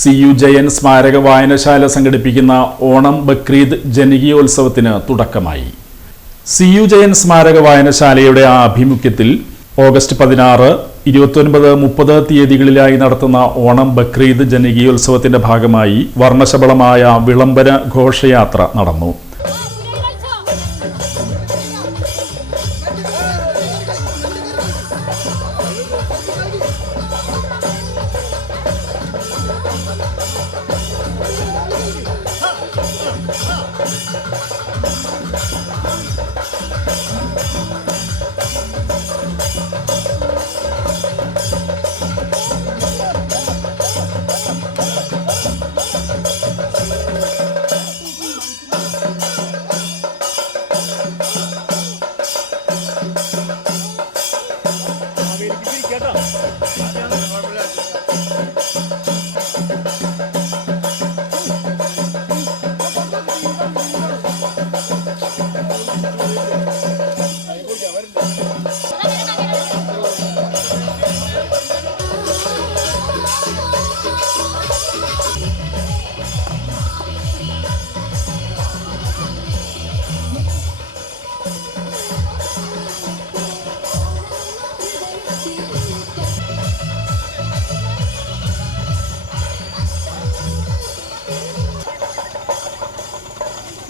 CU Jayan സ്മാരക വായനശാല സംഘടിപ്പിക്കുന്ന ഓണം ബക്രീദ് ജനകീയോത്സവത്തിന് തുടക്കമായി. CU ജയൻ സ്മാരക വായനശാലയുടെ ആഭിമുഖ്യത്തിൽ ഓഗസ്റ്റ് 16, 29, 30 തീയതികളിലായി നടത്തുന്ന ഓണം ബക്രീദ് ജനകീയോത്സവത്തിന്റെ ഭാഗമായി വർണ്ണശബളമായ വിളംബര ഘോഷയാത്ര നടന്നു.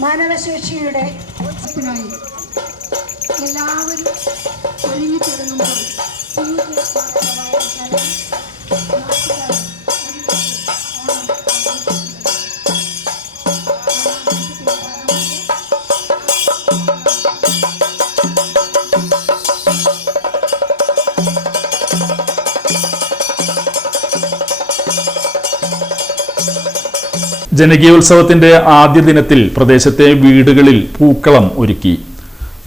മാനവശേഷിയുടെ ഉത്സവത്തിനായി എല്ലാവരും ഒരുങ്ങി ചേരുമ്പോൾ ജനകീയോത്സവത്തിന്റെ ആദ്യ ദിനത്തിൽ പ്രദേശത്തെ വീടുകളിൽ പൂക്കളം ഒരുക്കി.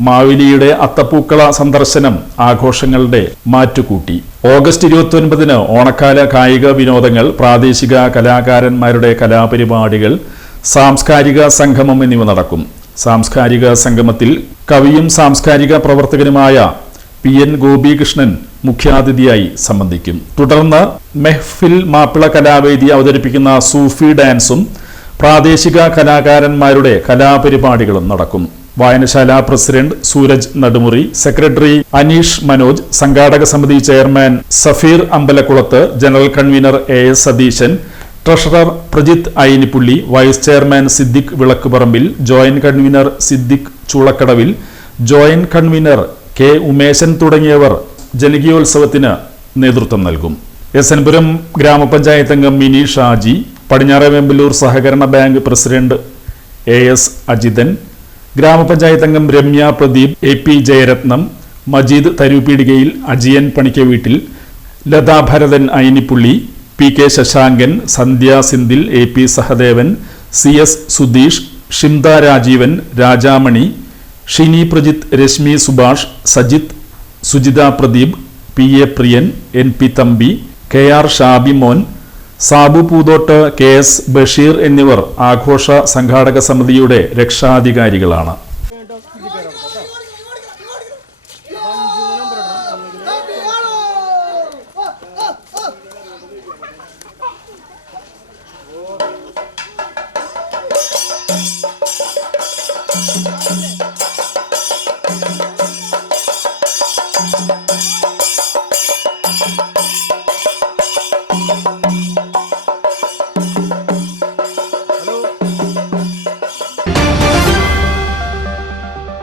മാവേലിയുടെ അത്തപ്പൂക്കള സന്ദർശനം ആഘോഷങ്ങളുടെ മാറ്റുകൂട്ടി. ഓഗസ്റ്റ് 29 ഓണക്കാല കായിക വിനോദങ്ങൾ, പ്രാദേശിക കലാകാരന്മാരുടെ കലാപരിപാടികൾ, സാംസ്കാരിക സംഗമം എന്നിവ നടക്കും. സാംസ്കാരിക സംഗമത്തിൽ കവിയും സാംസ്കാരിക പ്രവർത്തകനുമായ PN ഗോപികൃഷ്ണൻ മുഖ്യാതിഥിയായി സംബന്ധിക്കും. തുടർന്ന് മെഹ്ഫിൽ മാപ്പിള കലാവേദി അവതരിപ്പിക്കുന്ന സൂഫി ഡാൻസും പ്രാദേശിക കലാകാരന്മാരുടെ കലാപരിപാടികളും നടക്കും. വായനശാല പ്രസിഡന്റ് സൂരജ് നടുമുറി, സെക്രട്ടറി അനീഷ് മനോജ്, സംഘാടക സമിതി chairman Safeer Ambalakkulath, general convener AS Satheesan, treasurer Prajith Ayinippulli, vice chairman Siddique Vilakkuparambil, joint convener Siddique Choolakkadavil, joint convener K Umeshan തുടങ്ങിയവർ ജനകീയോത്സവത്തിന് നേതൃത്വം നൽകും. എസ്എൻപുരം ഗ്രാമപഞ്ചായത്ത് അംഗം മിനി ഷാജി, പടിഞ്ഞാറെ വെമ്പലൂർ സഹകരണ ബാങ്ക് പ്രസിഡന്റ് AS അജിതൻ, ഗ്രാമപഞ്ചായത്ത് അംഗം രമ്യ പ്രദീപ്, AP ജയരത്നം, മജീദ് തരൂപ്പീടികയിൽ, അജിയൻ പണിക്ക വീട്ടിൽ, ലതാ ഭരതൻ അയിനിപ്പുള്ളി, PK ശശാങ്കൻ, സന്ധ്യ സിന്ധിൽ, AP Sahadevan, CS Sudheesh, ഷിംദ Rajeevan, Rajamani, Shini Prajith, Rashmi Subhash, Sajith, Sujitha Pradeep, PA പ്രിയൻ, NP Thampi, KR Shabimon, Sabu Poothottu, KS Basheer എന്നിവർ ആഘോഷ സംഘാടക സമിതിയുടെ രക്ഷാധികാരികളാണ്.